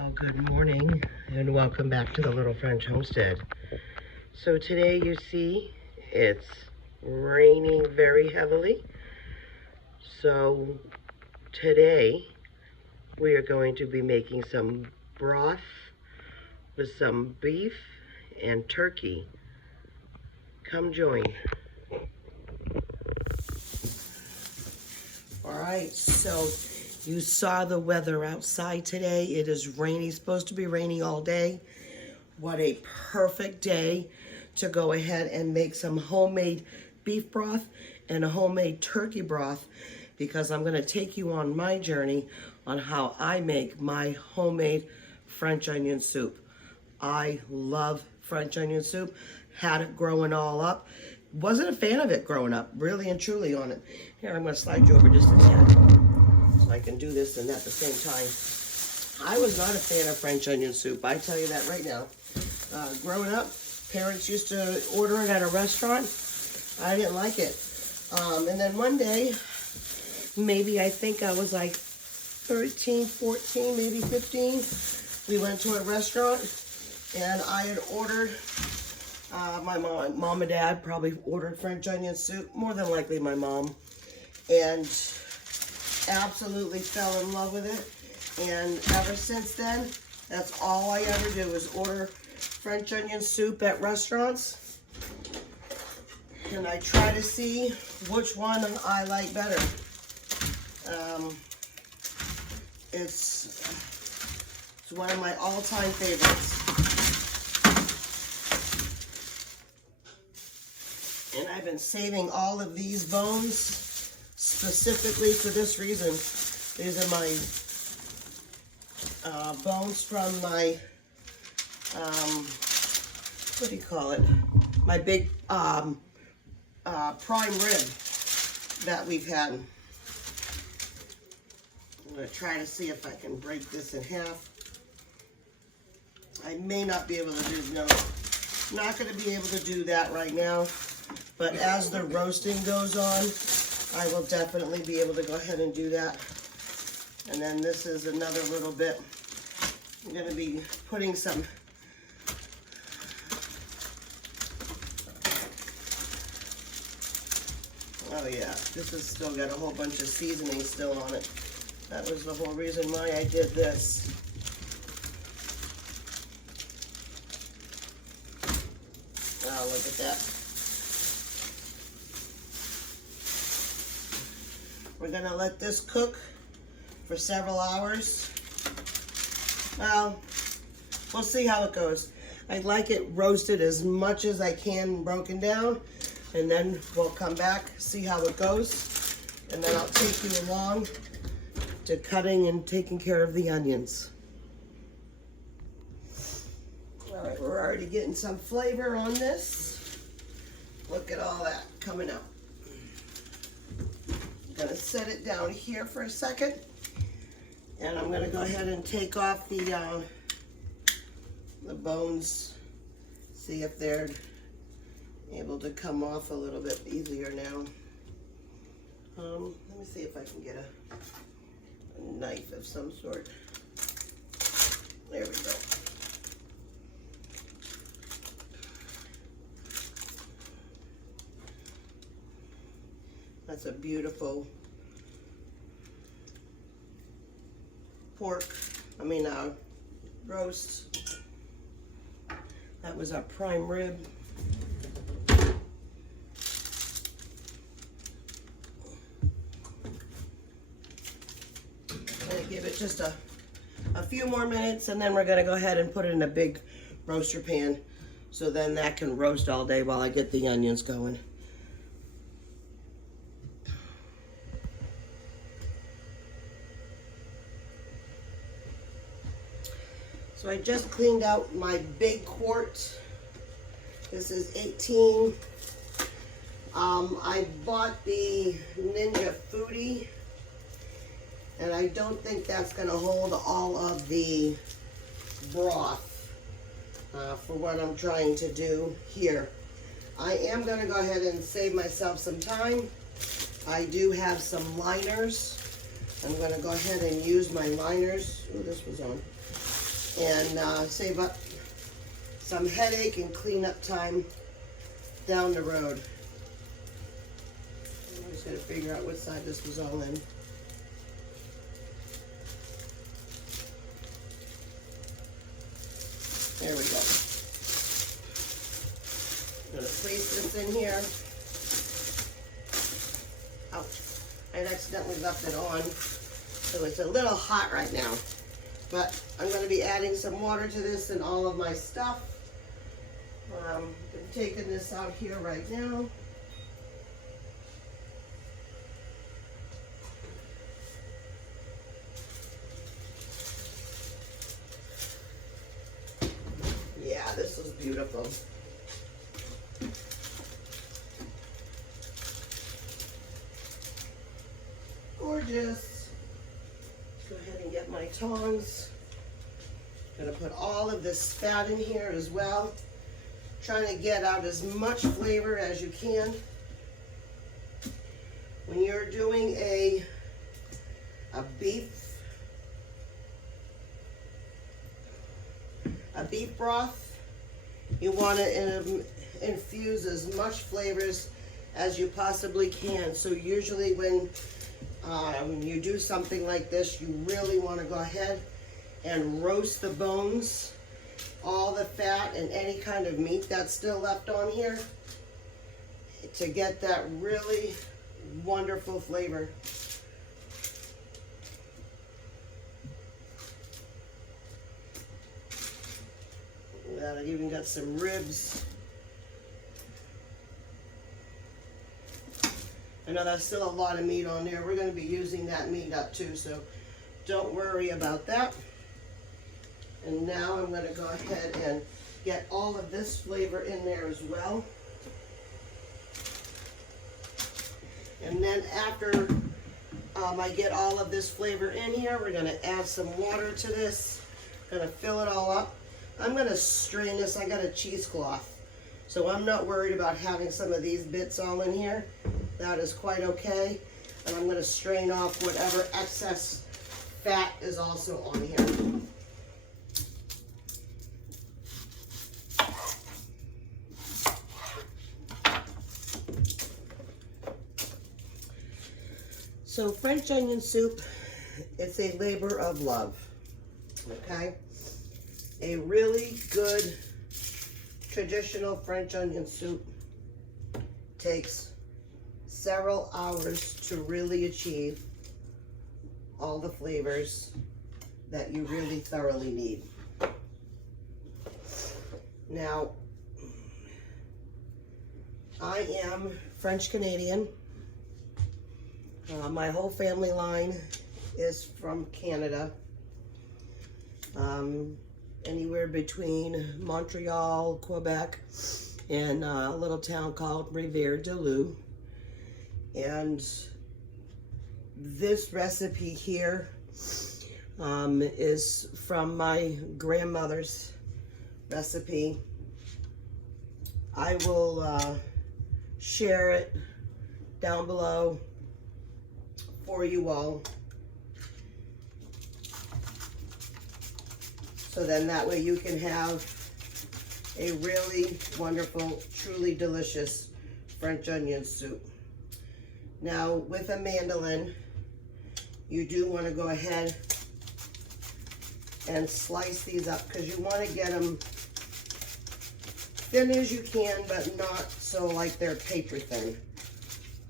Well, good morning and welcome back to the Little French Homestead. So today you see it's raining very heavily. So today we are going to be making some broth with some beef and turkey. Come join. All right, so you saw the weather outside today. It is rainy, supposed to be rainy all day. What a perfect day to go ahead and make some homemade beef broth and a homemade turkey broth, because I'm gonna take you on my journey on how I make my homemade French onion soup. I love French onion soup. Had it growing all up. Wasn't a fan of it growing up, really and truly on it. Here, I'm gonna slide you over just a tad so I can do this and at the same time. I was not a fan of French onion soup, I tell you that right now. Growing up, parents used to order it at a restaurant. I didn't like it. And then one day, maybe I think I was like 13, 14, maybe 15. We went to a restaurant and I had ordered, my mom and dad probably ordered French onion soup, more than likely my mom, and absolutely fell in love with it. And ever since then, that's all I ever do is order French onion soup at restaurants. And I try to see which one I like better. It's one of my all-time favorites. And I've been saving all of these bones specifically for this reason. These are my bones from my, what do you call it? My big prime rib that we've had. I'm going to try to see if I can break this in half. I may not be able to do, no, not going to be able to do that right now. But as the roasting goes on, I will definitely be able to go ahead and do that. And then this is another little bit. I'm going to be putting some oh yeah, this has still got a whole bunch of seasoning still on it. That was the whole reason why I did this. Oh, look at that. We're gonna let this cook for several hours. Well, we'll see how it goes. I'd like it roasted as much as I can, broken down, and then we'll come back, see how it goes, and then I'll take you along to cutting and taking care of the onions. All right, we're already getting some flavor on this. Look at all that coming out. I'm gonna set it down here for a second, and I'm gonna go ahead and take off the bones, see if they're able to come off a little bit easier now. Let me see if I can get a knife of some sort. There we go. That's a beautiful roast. That was our prime rib. Gonna give it just a few more minutes, and then we're gonna go ahead and put it in a big roaster pan, so then that can roast all day while I get the onions going. So I just cleaned out my big quart. This is 18. I bought the Ninja Foodie, and I don't think that's gonna hold all of the broth for what I'm trying to do here. I am gonna go ahead and save myself some time. I do have some liners. I'm gonna go ahead and use my liners. Ooh, this was on. and save up some headache and cleanup time down the road. I'm just going to figure out what side this was all in. There we go. I'm going to place this in here. Ouch. I had accidentally left it on, so it's a little hot right now. But I'm going to be adding some water to this and all of my stuff. I'm taking this out here right now. Yeah, this is beautiful. Gorgeous. Let's go ahead and get my tongs. Gonna put all of this fat in here as well. Trying to get out as much flavor as you can. When you're doing a beef broth, you want to infuse as much flavors as you possibly can. So usually when you do something like this, you really want to go ahead and roast the bones, all the fat and any kind of meat that's still left on here, to get that really wonderful flavor. That even got some ribs. I know that's still a lot of meat on there. We're going to be using that meat up too, so don't worry about that. And now I'm going to go ahead and get all of this flavor in there as well. And then after I get all of this flavor in here, we're going to add some water to this. Going to fill it all up. I'm going to strain this. I got a cheesecloth, so I'm not worried about having some of these bits all in here. That is quite okay. And I'm going to strain off whatever excess fat is also on here. So French onion soup, it's a labor of love, okay? A really good traditional French onion soup takes several hours to really achieve all the flavors that you really thoroughly need. Now, I am French Canadian. My whole family line is from Canada. Anywhere between Montreal, Quebec, and a little town called Rivière-du-Loup. And this recipe here is from my grandmother's recipe. I will share it down below for you all, so then that way you can have a really wonderful, truly delicious French onion soup. Now, with a mandolin, you do want to go ahead and slice these up, because you want to get them thin as you can, but not so like they're paper thin.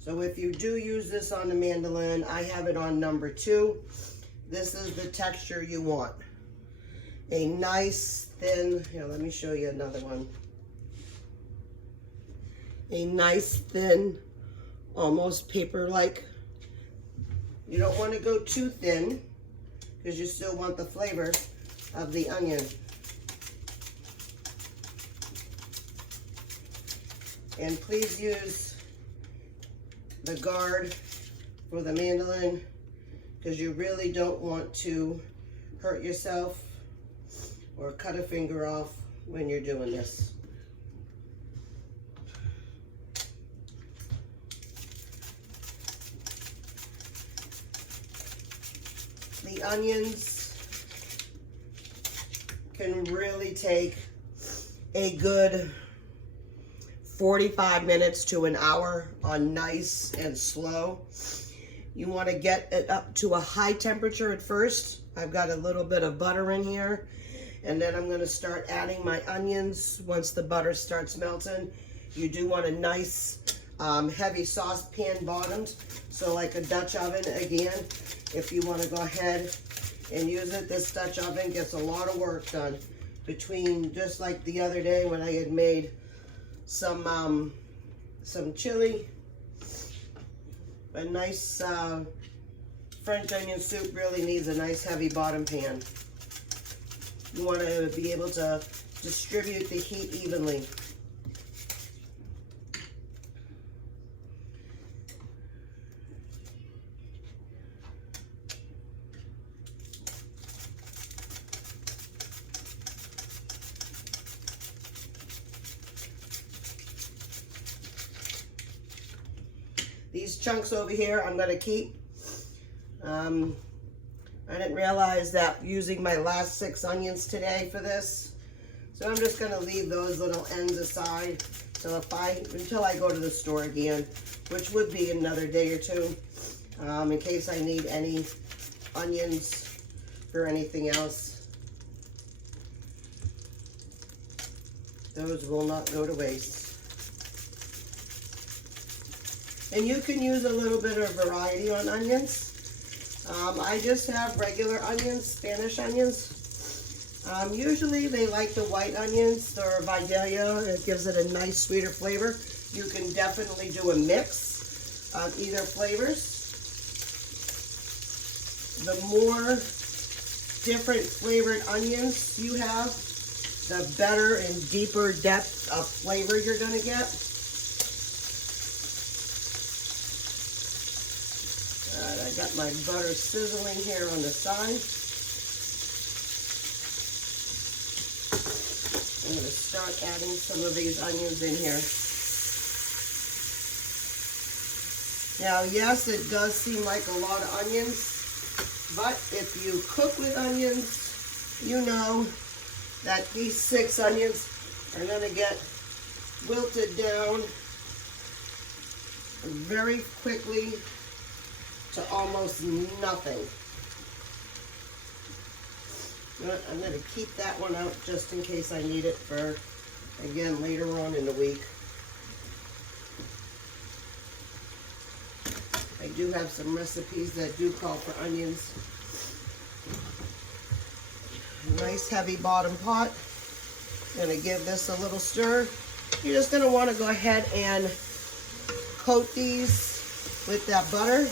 So if you do use this on the mandolin, I have it on number 2. This is the texture you want. A nice thin, here, let me show you another one. A nice thin, almost paper-like. You don't want to go too thin, because you still want the flavor of the onion. And please use the guard for the mandolin, because you really don't want to hurt yourself or cut a finger off when you're doing this. The onions can really take a good 45 minutes to an hour on nice and slow. You want to get it up to a high temperature at first. I've got a little bit of butter in here, and then I'm going to start adding my onions once the butter starts melting. You do want a nice heavy saucepan bottomed, so like a Dutch oven again, if you want to go ahead and use it. This Dutch oven gets a lot of work done between, just like the other day when I had made some chili. A nice French onion soup really needs a nice heavy bottom pan. You want to be able to distribute the heat evenly. These chunks over here I'm going to keep. I didn't realize that using my last 6 onions today for this. So I'm just going to leave those little ends aside. So until I go to the store again, which would be another day or two, in case I need any onions for anything else. Those will not go to waste. And you can use a little bit of variety on onions. I just have regular onions, Spanish onions. Usually they like the white onions or Vidalia. It gives it a nice sweeter flavor. You can definitely do a mix of either flavors. The more different flavored onions you have, the better and deeper depth of flavor you're going to get. I got my butter sizzling here on the side. I'm going to start adding some of these onions in here. Now, yes, it does seem like a lot of onions, but if you cook with onions, you know that these 6 onions are going to get wilted down very quickly to almost nothing. I'm going to keep that one out just in case I need it for, again, later on in the week. I do have some recipes that do call for onions. Nice heavy bottom pot. I'm going to give this a little stir. You're just going to want to go ahead and coat these with that butter.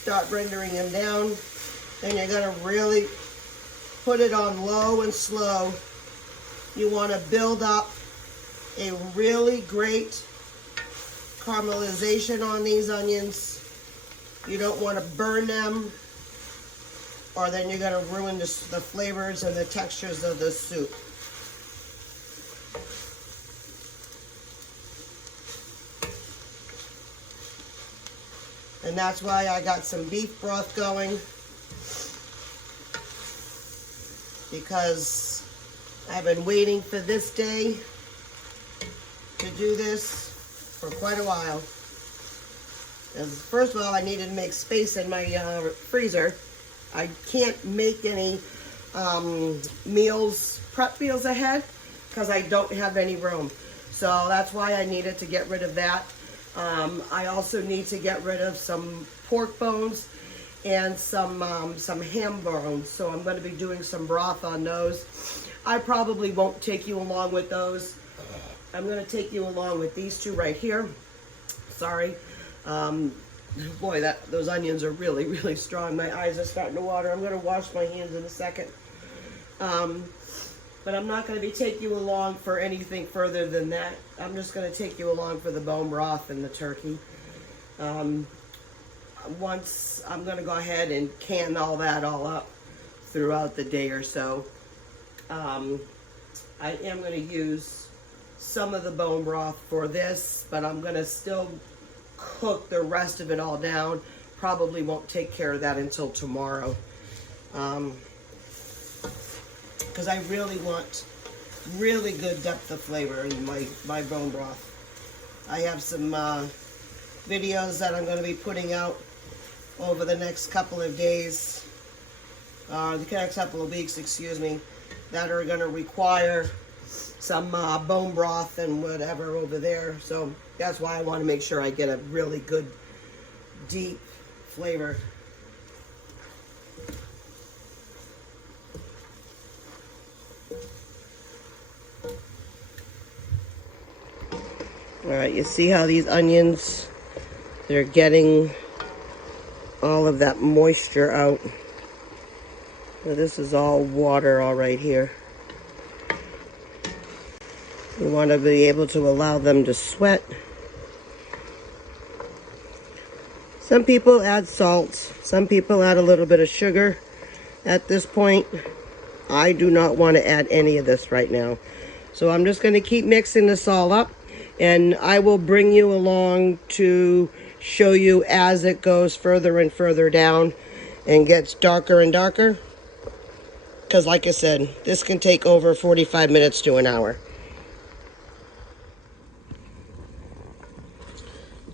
Start rendering them down. Then you're going to really put it on low and slow. You want to build up a really great caramelization on these onions. You don't want to burn them, or then you're going to ruin the flavors and the textures of the soup. And that's why I got some beef broth going, because I've been waiting for this day to do this for quite a while. As first of all, I needed to make space in my freezer. I can't make any prep meals ahead, because I don't have any room. So that's why I needed to get rid of that. I also need to get rid of some pork bones and some ham bones. So I'm going to be doing some broth on those. I probably won't take you along with those. I'm going to take you along with these 2 right here. Sorry. Boy, those onions are really, really strong. My eyes are starting to water. I'm going to wash my hands in a second. But I'm not going to be taking you along for anything further than that. I'm just going to take you along for the bone broth and the turkey. Once I'm going to go ahead and can all that up throughout the day or so. I am going to use some of the bone broth for this, but I'm going to still cook the rest of it all down. Probably won't take care of that until tomorrow. because I really want really good depth of flavor in my bone broth. I have some videos that I'm going to be putting out over the next couple of days, the next couple of weeks, excuse me, that are going to require some bone broth and whatever over there. So that's why I want to make sure I get a really good deep flavor. All right, you see how these onions, they're getting all of that moisture out. So this is all water all right here. We want to be able to allow them to sweat. Some people add salt. Some people add a little bit of sugar. At this point, I do not want to add any of this right now. So I'm just going to keep mixing this all up, and I will bring you along to show you as it goes further and further down and gets darker and darker. Because like I said, this can take over 45 minutes to an hour.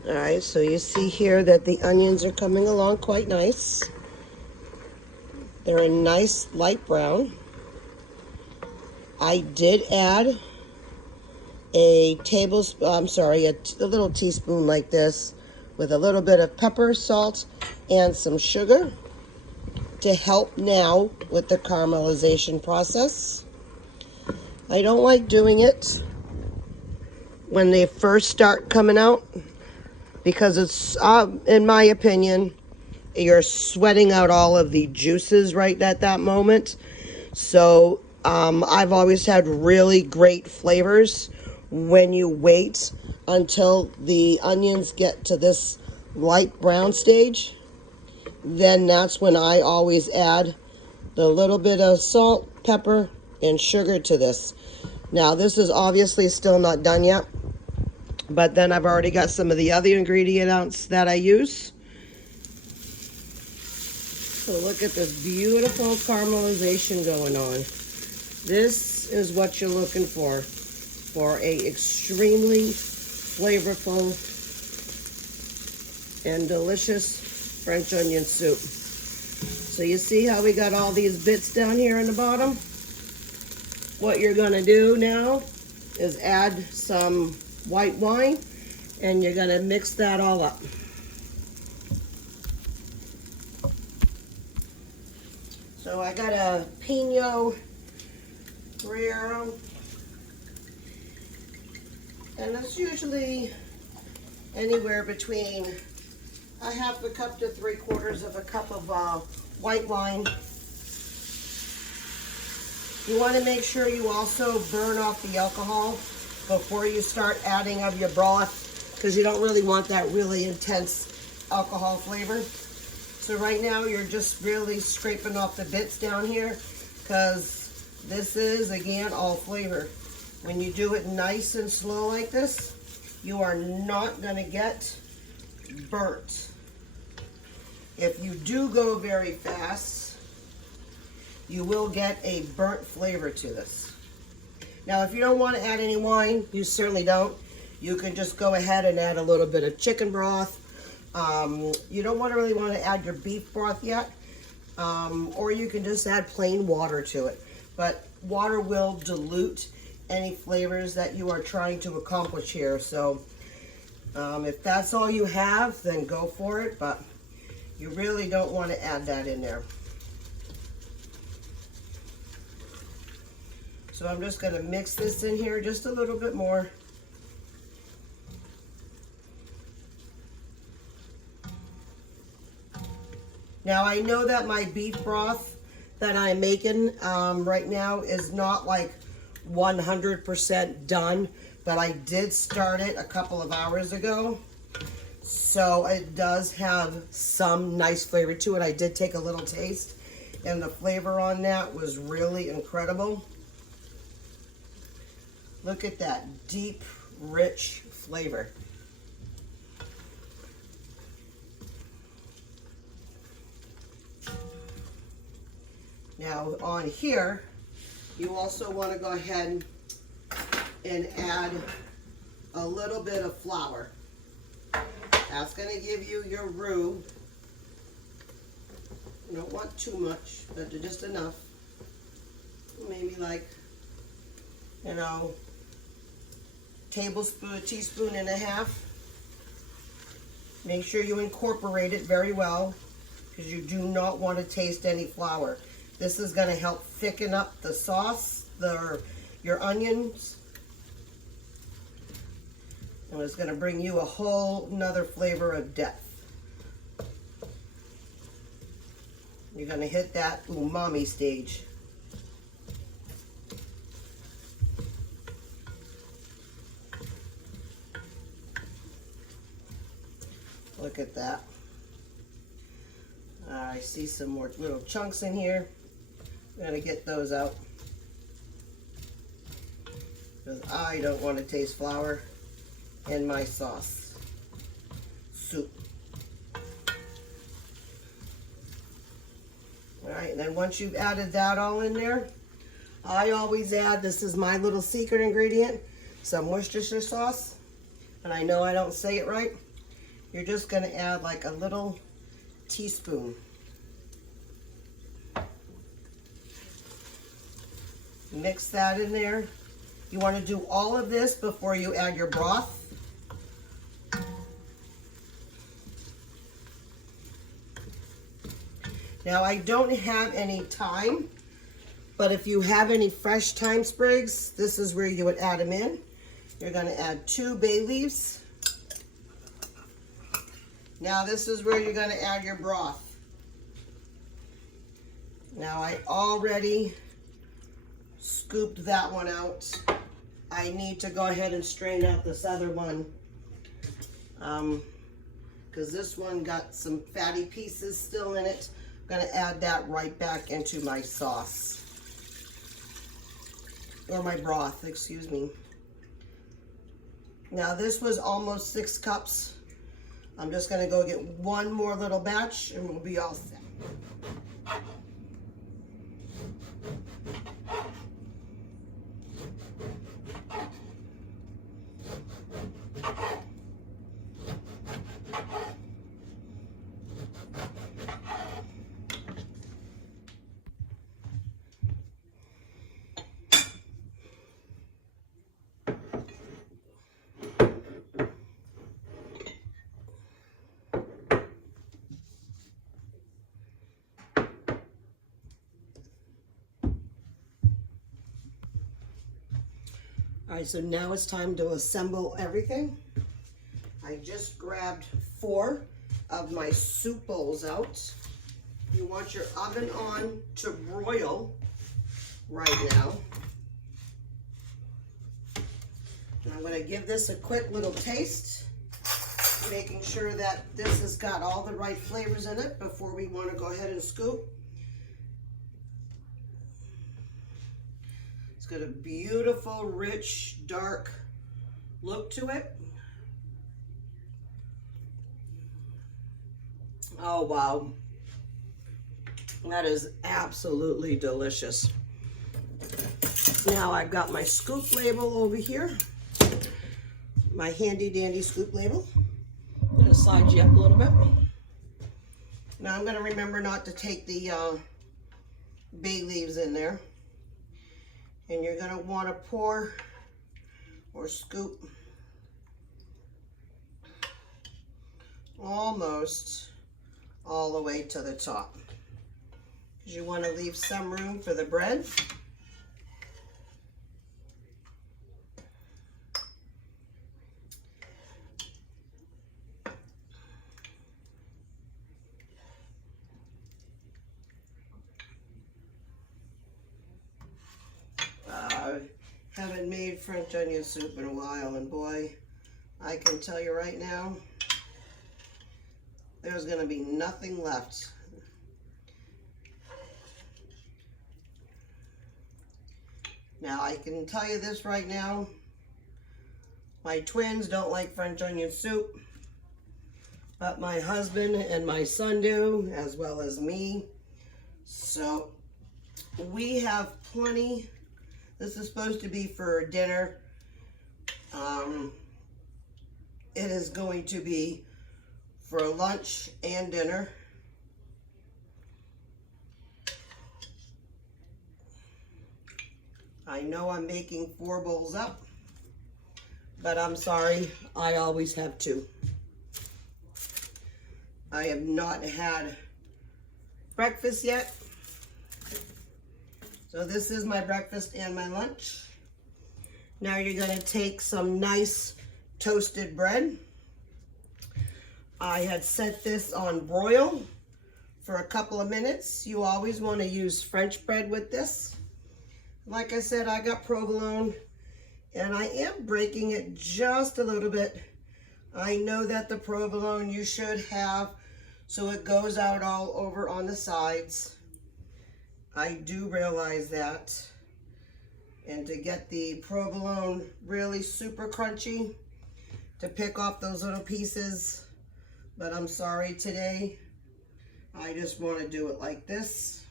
All right, so you see here that the onions are coming along quite nice. They're a nice light brown. I did add a little teaspoon like this with a little bit of pepper, salt, and some sugar to help now with the caramelization process. I don't like doing it when they first start coming out, because it's, in my opinion, you're sweating out all of the juices right at that moment. So I've always had really great flavors when you wait until the onions get to this light brown stage. Then that's when I always add the little bit of salt, pepper, and sugar to this. Now this is obviously still not done yet, but then I've already got some of the other ingredients that I use. So look at this beautiful caramelization going on. This is what you're looking for a extremely flavorful and delicious French onion soup. So you see how we got all these bits down here in the bottom? What you're gonna do now is add some white wine, and you're gonna mix that all up. So I got a Pinot Gruyere, and it's usually anywhere between a half a cup to 3/4 of a cup of white wine. You want to make sure you also burn off the alcohol before you start adding of your broth, because you don't really want that really intense alcohol flavor. So right now you're just really scraping off the bits down here, because this is, again, all flavor. When you do it nice and slow like this, you are not going to get burnt. If you do go very fast, you will get a burnt flavor to this. Now, if you don't want to add any wine, you certainly don't. You can just go ahead and add a little bit of chicken broth. You don't really want to add your beef broth yet, or you can just add plain water to it. But water will dilute any flavors that you are trying to accomplish here. So if that's all you have, then go for it, but you really don't want to add that in there. So I'm just going to mix this in here just a little bit more. Now I know that my beef broth that I'm making right now is not like 100% done, but I did start it a couple of hours ago. So it does have some nice flavor to it. I did take a little taste, and the flavor on that was really incredible. Look at that deep, rich flavor. Now on here, You also want to go ahead and add a little bit of flour. That's going to give you your roux. You don't want too much, but just enough. Maybe like, you know, teaspoon and a half. Make sure you incorporate it very well, because you do not want to taste any flour. This is going to help thicken up the sauce, your onions. And it's going to bring you a whole nother flavor of depth. You're going to hit that umami stage. Look at that. I see some more little chunks in here. I'm going to get those out, because I don't want to taste flour in my sauce soup. All right, and then once you've added that all in there, I always add, this is my little secret ingredient, some Worcestershire sauce. And I know I don't say it right. You're just going to add like a little teaspoon. Mix that in there. You want to do all of this before you add your broth. Now, I don't have any thyme, but if you have any fresh thyme sprigs, this is where you would add them in. You're going to add 2 bay leaves. Now, this is where you're going to add your broth. Now, I already scooped that one out. I need to go ahead and strain out this other one, because this one got some fatty pieces still in it. I'm going to add that right back into my sauce, or my broth, excuse me. Now, this was almost 6 cups. I'm just going to go get one more little batch and we'll be all set. All right, so now it's time to assemble everything. I just grabbed 4 of my soup bowls out. You want your oven on to broil right now. And I'm going to give this a quick little taste, making sure that this has got all the right flavors in it before we want to go ahead and scoop. It's got a beautiful, rich, dark look to it. Oh, wow. That is absolutely delicious. Now I've got my scoop label over here. My handy dandy scoop label. I'm going to slide you up a little bit. Now I'm going to remember not to take the bay leaves in there. And you're going to want to pour or scoop almost all the way to the top, because you want to leave some room for the bread. Haven't made French onion soup in a while, and boy, I can tell you right now, there's going to be nothing left. Now, I can tell you this right now, my twins don't like French onion soup, but my husband and my son do, as well as me. So we have plenty This is supposed to be for dinner. It is going to be for lunch and dinner. I know I'm making 4 bowls up, but I'm sorry, I always have 2. I have not had breakfast yet. So this is my breakfast and my lunch. Now you're gonna take some nice toasted bread. I had set this on broil for a couple of minutes. You always want to use French bread with this. Like I said, I got provolone and I am breaking it just a little bit. I know that the provolone you should have so it goes out all over on the sides. I do realize that. And to get the provolone really super crunchy, to pick off those little pieces. But I'm sorry today, I just want to do it like this.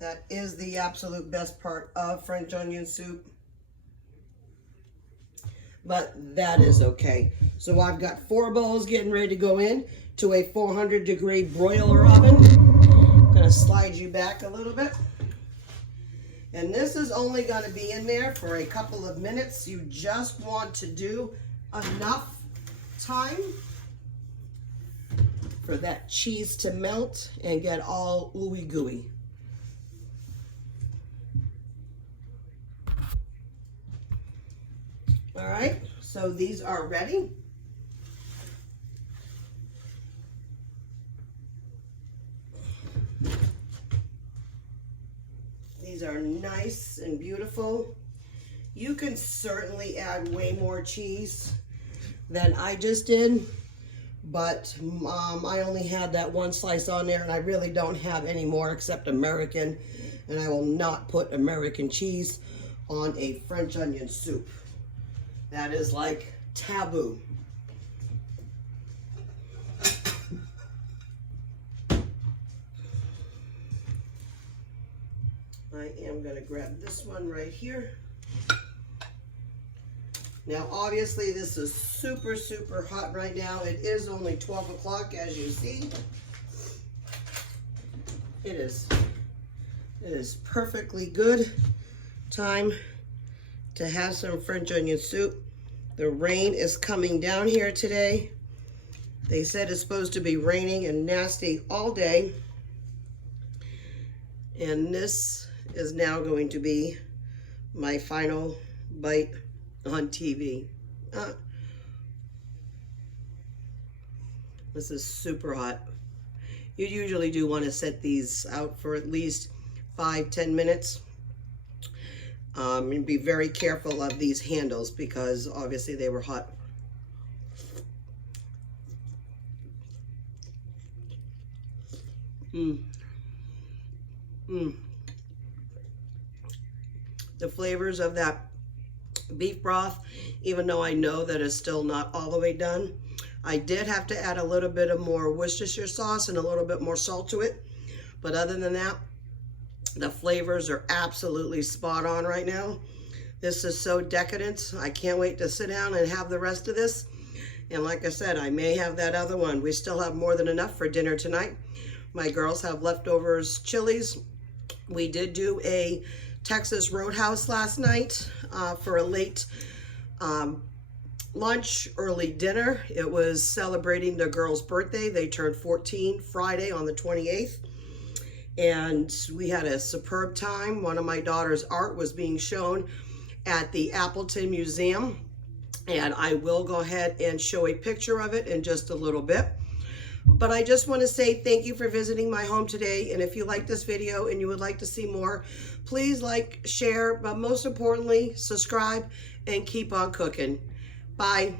That is the absolute best part of French onion soup. But that is okay. So I've got 4 bowls getting ready to go in to a 400-degree broiler oven. I'm gonna slide you back a little bit. And this is only gonna be in there for a couple of minutes. You just want to do enough time for that cheese to melt and get all ooey gooey. All right, so these are ready. These are nice and beautiful. You can certainly add way more cheese than I just did, but I only had that 1 slice on there and I really don't have any more except American, and I will not put American cheese on a French onion soup. That is like taboo. I am going to grab this one right here. Now obviously this is super, super hot right now. It is only 12 o'clock as you see. It is perfectly good time to have some French onion soup. The rain is coming down here today. They said it's supposed to be raining and nasty all day. And this is now going to be my final bite on TV. This is super hot. You usually do want to set these out for at least 5-10 minutes. And be very careful of these handles because obviously they were hot. The flavors of that beef broth, even though I know that it's still not all the way done, I did have to add a little bit of more Worcestershire sauce and a little bit more salt to it. But other than that, the flavors are absolutely spot on right now. This is so decadent. I can't wait to sit down and have the rest of this. And like I said, I may have that other one. We still have more than enough for dinner tonight. My girls have leftovers chilies. We did do a Texas Roadhouse last night for a late lunch, early dinner. It was celebrating the girls' birthday. They turned 14 Friday on the 28th. And we had a superb time. One of my daughter's art was being shown at the Appleton Museum. And I will go ahead and show a picture of it in just a little bit. But I just want to say thank you for visiting my home today. And if you like this video and you would like to see more, please like, share, but most importantly, subscribe and keep on cooking. Bye.